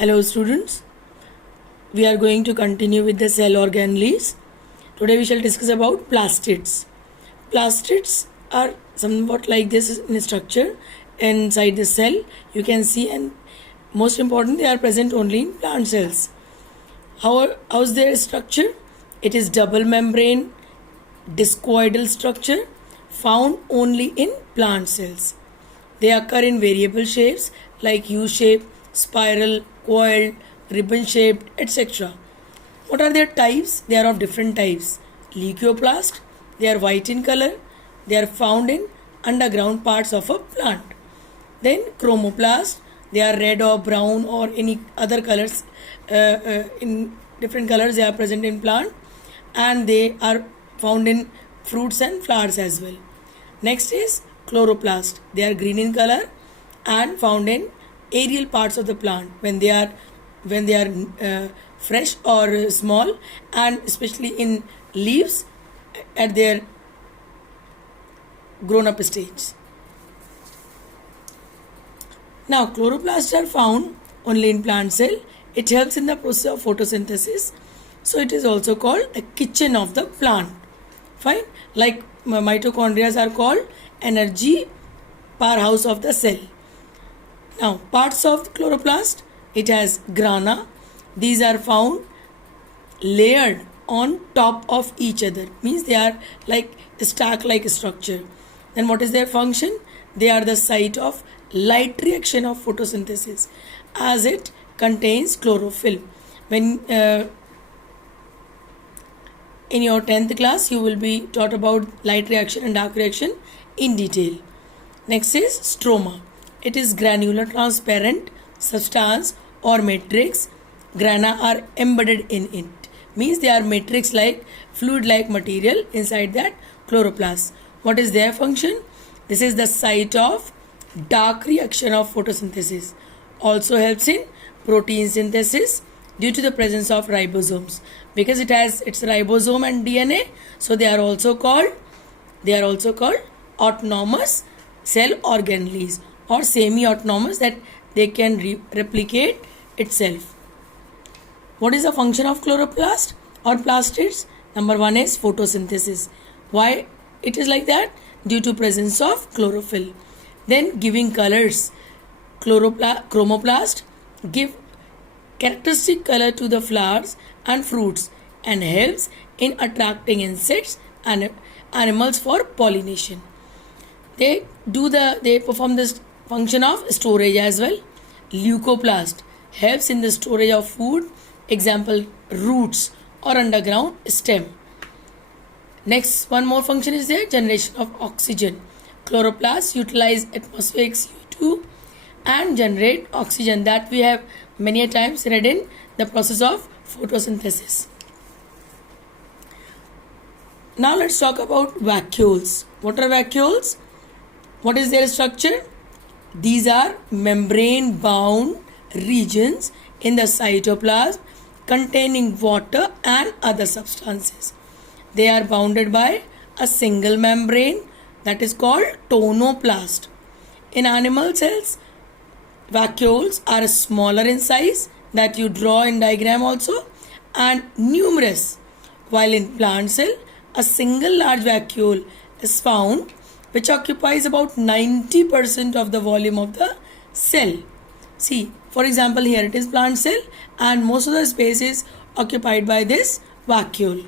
Hello students, we are going to continue with the cell organelles. Today we shall discuss about plastids. Plastids are somewhat like this in structure inside the cell. You can see, and most important, they are present only in plant cells. How's their structure? It is double membrane discoidal structure found only in plant cells. They occur in variable shapes like U-shape, spiral, coiled, ribbon-shaped, etc. What are their types? They are of different types. Leucoplast, they are white in color. They are found in underground parts of a plant. Then chromoplast, they are red or brown or any other colors. In different colors they are present in plant, and they are found in fruits and flowers as well. Next is chloroplast. They are green in color and found in aerial parts of the plant when they are fresh or small, and especially in leaves at their grown up stage. Now chloroplasts are found only in plant cell. It helps in the process of photosynthesis, so it is also called the kitchen of the plant. Fine, like mitochondria are called energy powerhouse of the cell. Now parts of chloroplast, it has grana. These are found layered on top of each other, means they are like stack like structure. Then what is their function? They are the site of light reaction of photosynthesis, as it contains chlorophyll. When in your 10th class you will be taught about light reaction and dark reaction in detail. Next is stroma. It is granular transparent substance or matrix. Grana are embedded in it, means they are matrix like fluid like material inside that chloroplast. What is their function? This is the site of dark reaction of photosynthesis. Also helps in protein synthesis due to the presence of ribosomes, because it has its ribosome and DNA, so they are also called autonomous cell organelles or semi-autonomous, that they can replicate itself. What is the function of chloroplast or plastids? Number one is photosynthesis. Why it is like that? Due to presence of chlorophyll. Then giving colors. Chromoplast give characteristic color to the flowers and fruits and helps in attracting insects and animals for pollination. They perform this function of storage as well. Leucoplast helps in the storage of food, example roots or underground stem. Next, one more function is there, generation of oxygen. Chloroplasts utilize atmospheric CO2 and generate oxygen, that we have many a times read in the process of photosynthesis. Now let's talk about vacuoles. What are vacuoles? What is their structure? These are membrane bound regions in the cytoplasm containing water and other substances. They are bounded by a single membrane that is called tonoplast. In animal cells, vacuoles are smaller in size, that you draw in diagram also, and numerous, while in plant cell a single large vacuole is found which occupies about 90% of the volume of the cell. See, for example, here it is plant cell and most of the space is occupied by this vacuole.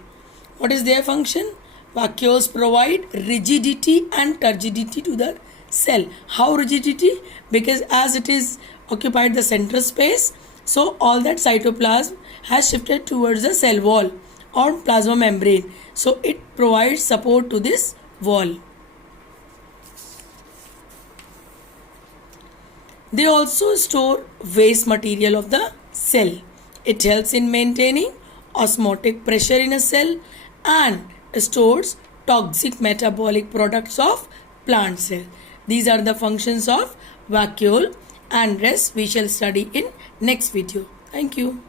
What is their function? Vacuoles provide rigidity and turgidity to the cell. How rigidity? Because as it is occupied the central space, so all that cytoplasm has shifted towards the cell wall or plasma membrane, so it provides support to this wall. They also store waste material of the cell. It helps in maintaining osmotic pressure in a cell and stores toxic metabolic products of plant cell. These are the functions of vacuole, and rest we shall study in next video. Thank you.